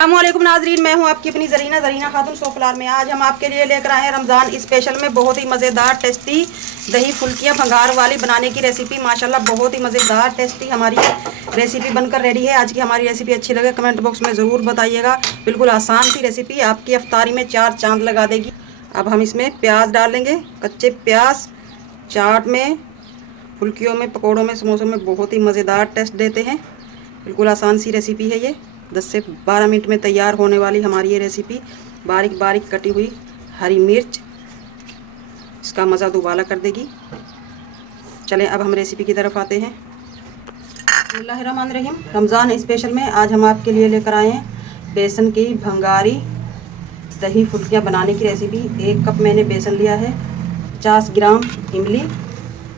अस्सलामुअलैकुम नाजरीन, मैं हूं आपकी अपनी जरीना खातून सोफलार में। आज हम आपके लिए लेकर आए हैं रमज़ान स्पेशल में बहुत ही मज़ेदार टेस्टी दही फुल्कियां भंगार वाली बनाने की रेसिपी। माशाल्लाह बहुत ही मज़ेदार टेस्टी हमारी रेसिपी बनकर रेडी है। आज की हमारी रेसिपी अच्छी लगे कमेंट बॉक्स में ज़रूर बताइएगा। बिल्कुल आसान सी रेसिपी आपकी अफ्तारी में चार चांद लगा देगी। अब हम इसमें प्याज डालेंगे, कच्चे प्याज चाट में, फुल्कियों में, पकौड़ों में, समोसों में बहुत ही मज़ेदार टेस्ट देते हैं। बिल्कुल आसान सी रेसिपी है ये। 10 से 12 मिनट में तैयार होने वाली हमारी ये रेसिपी। बारीक बारीक कटी हुई हरी मिर्च इसका मज़ा दुबाला कर देगी। चलें अब हम रेसिपी की तरफ आते हैं। बिस्मिल्लाहिर्रहमानिर्रहीम। रमज़ान स्पेशल में आज हम आपके लिए लेकर आए हैं बेसन की भंगारी दही फुल्कियाँ बनाने की रेसिपी। 1 कप मैंने बेसन लिया है, 50 ग्राम इमली,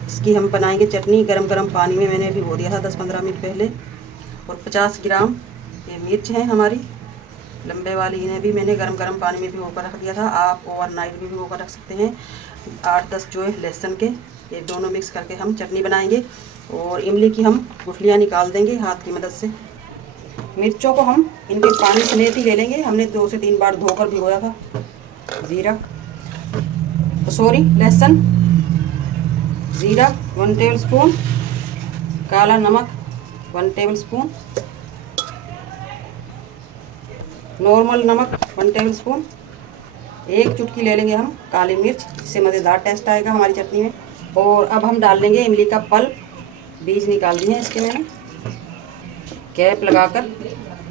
इसकी हम बनाएंगे चटनी। गरम गरम पानी में मैंने भिगो दिया था 10-15 मिनट पहले। और 50 ग्राम ये मिर्च है हमारी लंबे वाली, इन्हें भी मैंने गरम गरम पानी में भिगो कर रख दिया था। आप ओवरनाइट भी भिगो कर रख सकते हैं। 8-10 जो है लहसुन के, ये दोनों मिक्स करके हम चटनी बनाएंगे। और इमली की हम गुठलियाँ निकाल देंगे हाथ की मदद से। मिर्चों को हम इनके पानी समेत ही ले लेंगे, हमने 2 से 3 बार धोकर भिगोया था। ज़ीरा, लहसुन, ज़ीरा 1 टेबल स्पून, काला नमक 1 टेबल स्पून, नॉर्मल नमक 1 टेबल स्पून, 1 चुटकी ले लेंगे हम काली मिर्च, इससे मज़ेदार टेस्ट आएगा हमारी चटनी में। और अब हम डाल लेंगे इमली का पल्प, बीज निकाल दिए हैं इसके, मैंने कैप लगाकर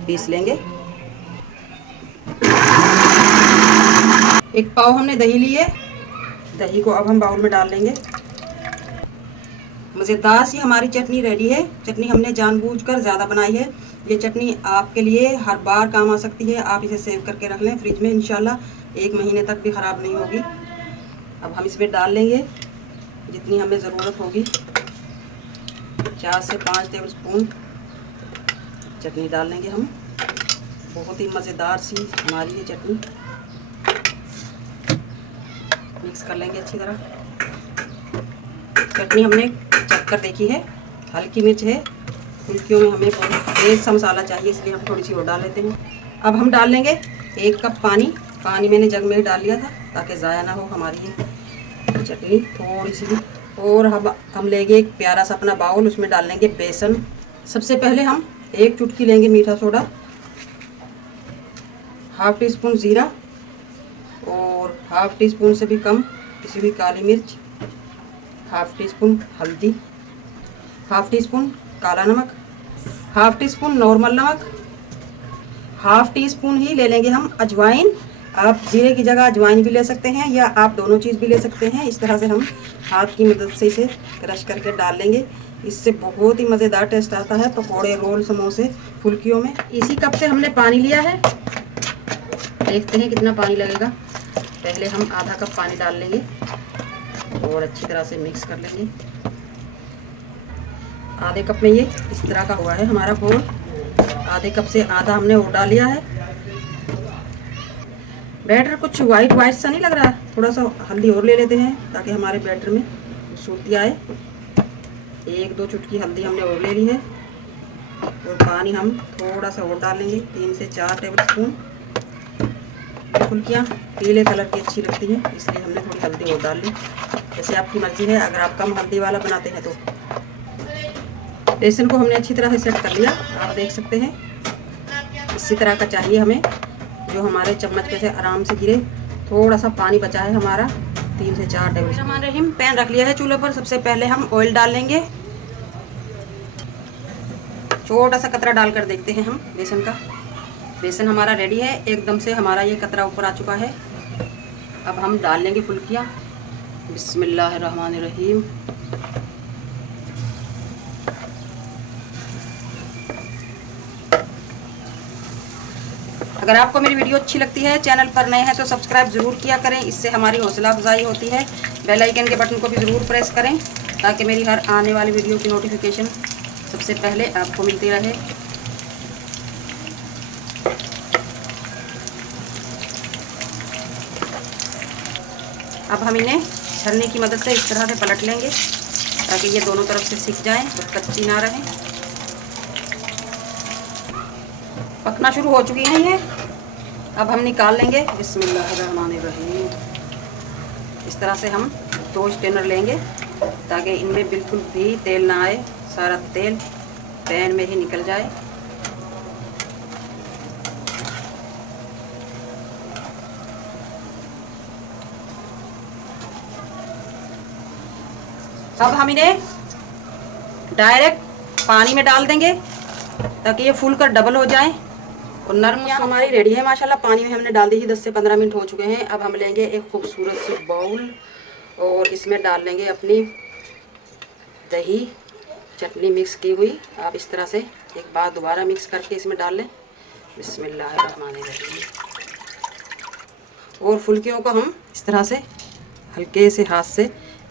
पीस लेंगे। 1 पाव हमने दही ली है, दही को अब हम बाउल में डाल लेंगे। मज़ेदार सी हमारी चटनी रेडी है। चटनी हमने जानबूझकर ज़्यादा बनाई है। ये चटनी आपके लिए हर बार काम आ सकती है। आप इसे सेव करके रख लें फ्रिज में, इंशाल्लाह 1 महीने तक भी ख़राब नहीं होगी। अब हम इसमें डाल लेंगे जितनी हमें ज़रूरत होगी, 4 से 5 टेबल स्पून चटनी डाल लेंगे हम। बहुत ही मज़ेदार सी हमारी ये चटनी। मिक्स कर लेंगे अच्छी तरह। चटनी हमने चख कर देखी है, हल्की मिर्च है। फुल्कियों में हमें बहुत तेज़ सा मसाला चाहिए, इसलिए हम थोड़ी सी और डाल लेते हैं। अब हम डाल लेंगे 1 कप पानी। पानी मैंने जग में ही डाल लिया था ताकि ज़ाया ना हो हमारी ये चटनी थोड़ी सी भी। और हम लेंगे एक प्यारा सा अपना बाउल, उसमें डाल लेंगे बेसन। सबसे पहले हम 1 चुटकी लेंगे मीठा सोडा, ½ टी स्पून ज़ीरा, और ½ टी स्पून से भी कम पिसी हुई काली मिर्च, ½ टी स्पून हल्दी, ½ टी स्पून काला नमक, ½ टी स्पून नॉर्मल नमक, ½ टी स्पून ही ले लेंगे हम अजवाइन। आप जीरे की जगह अजवाइन भी ले सकते हैं, या आप दोनों चीज़ भी ले सकते हैं। इस तरह से हम हाथ की मदद से इसे क्रश करके डाल लेंगे। इससे बहुत ही मज़ेदार टेस्ट आता है पकोड़े, रोल, समोसे, फुल्कियों में। इसी कप से हमने पानी लिया है, देखते हैं कितना पानी लगेगा। पहले हम आधा कप पानी डाल लेंगे और अच्छी तरह से मिक्स कर लेंगे। आधे कप में ये इस तरह का हुआ है हमारा घोल। आधे कप से आधा हमने और डाल लिया है। बैटर कुछ वाइट सा नहीं लग रहा है, थोड़ा सा हल्दी और ले लेते हैं ताकि हमारे बैटर में खूबसूरती आए। 1-2 चुटकी हल्दी हमने और ले ली है। और पानी हम थोड़ा सा और डाल लेंगे, 3 से 4 टेबल स्पून। फुल्कियाँ पीले कलर की अच्छी लगती हैं, इसलिए हमने थोड़ी हल्दी और डाल ली। जैसे आपकी मर्ज़ी है, अगर आप कम हल्दी वाला बनाते हैं तो। बेसन को हमने अच्छी तरह से सेट कर लिया, आप देख सकते हैं इसी तरह का चाहिए हमें, जो हमारे चम्मच पे से आराम से गिरे। थोड़ा सा पानी बचा है हमारा, 3 से 4 टेबल स्पून। पैन रख लिया है चूल्हे पर। सबसे पहले हम ऑयल डाल लेंगे, छोटा सा कतरा डालकर देखते हैं हम बेसन का। बेसन हमारा रेडी है, एकदम से हमारा ये कतरा ऊपर आ चुका है। अब हम डाल लेंगे फुल्कियाँ। बिस्मिल्लाहिर्रहमानिर्रहीम। अगर आपको मेरी वीडियो अच्छी लगती है, चैनल पर नए हैं तो सब्सक्राइब ज़रूर किया करें, इससे हमारी हौसला अफजाई होती है। बेल आइकन के बटन को भी ज़रूर प्रेस करें ताकि मेरी हर आने वाली वीडियो की नोटिफिकेशन सबसे पहले आपको मिलती रहे। अब हम इन्हें छलनी की मदद से इस तरह से पलट लेंगे ताकि ये दोनों तरफ से सिक जाएं और कच्ची ना रहें। पकना शुरू हो चुकी हैं ये। अब हम निकाल लेंगे। बिस्मिल्लाहिर्रहमानिर्रहीम। इस तरह से हम 2 स्ट्रेनर लेंगे ताकि इनमें बिल्कुल भी तेल ना आए, सारा तेल पैन में ही निकल जाए। अब हम इन्हें डायरेक्ट पानी में डाल देंगे ताकि ये फूल कर डबल हो जाए और नरम। हमारी रेडी है माशाल्लाह। पानी में हमने डाल दी ही 10 से 15 मिनट हो चुके हैं। अब हम लेंगे एक खूबसूरत सी बाउल और इसमें डाल लेंगे अपनी दही चटनी मिक्स की हुई। आप इस तरह से एक बार दोबारा मिक्स करके इसमें डाल लें। बिस्मिल्लाहिर्रहमानिर्रहीम। और फुल्कियों को हम इस तरह से हल्के से हाथ से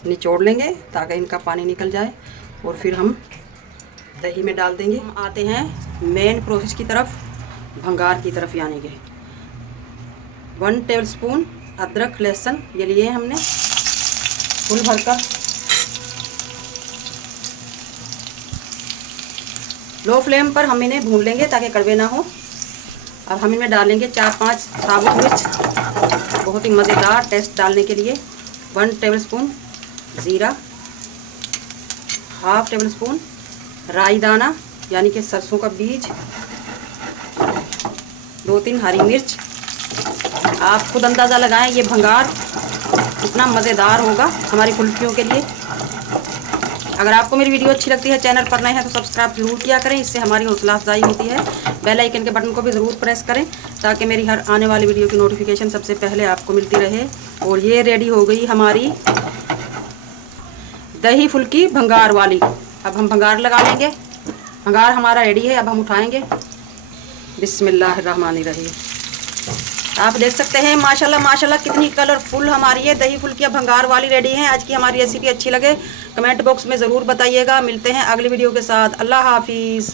निचोड़ लेंगे ताकि इनका पानी निकल जाए और फिर हम दही में डाल देंगे। हम आते हैं मेन प्रोसेस की तरफ, भंगार की तरफ, यानी कि 1 टेबलस्पून अदरक लहसुन ये लिए हमने फुल भरकर। लो फ्लेम पर हम इन्हें भून लेंगे ताकि कड़वे ना हो। अब हम इनमें डालेंगे 4-5 साबुत मिर्च, बहुत ही मज़ेदार टेस्ट डालने के लिए। 1 टेबलस्पून ज़ीरा, 1/2 टेबलस्पून राई दाना यानी कि सरसों का बीज, 2-3 हरी मिर्च। आप खुद अंदाज़ा लगाएं ये भंगार कितना मज़ेदार होगा हमारी फुल्कियों के लिए। अगर आपको मेरी वीडियो अच्छी लगती है, चैनल पर नए हैं तो सब्सक्राइब जरूर किया करें, इससे हमारी हौसला अफजाई होती है। बेल आइकन के बटन को भी ज़रूर प्रेस करें ताकि मेरी हर आने वाली वीडियो की नोटिफिकेशन सबसे पहले आपको मिलती रहे। और ये रेडी हो गई हमारी दही फुल्की भंगार वाली। अब हम भंगार लगा लेंगे। भंगार हमारा रेडी है। अब हम उठाएंगे। बिस्मिल्लाहिर्रहमानिर्रहीम। आप देख सकते हैं माशाल्लाह माशाल्लाह कितनी कलरफुल हमारी ये दही फुल्कियाँ भंगार वाली रेडी हैं। आज की हमारी रेसिपी अच्छी लगे कमेंट बॉक्स में ज़रूर बताइएगा। मिलते हैं अगली वीडियो के साथ। अल्लाह हाफिज़।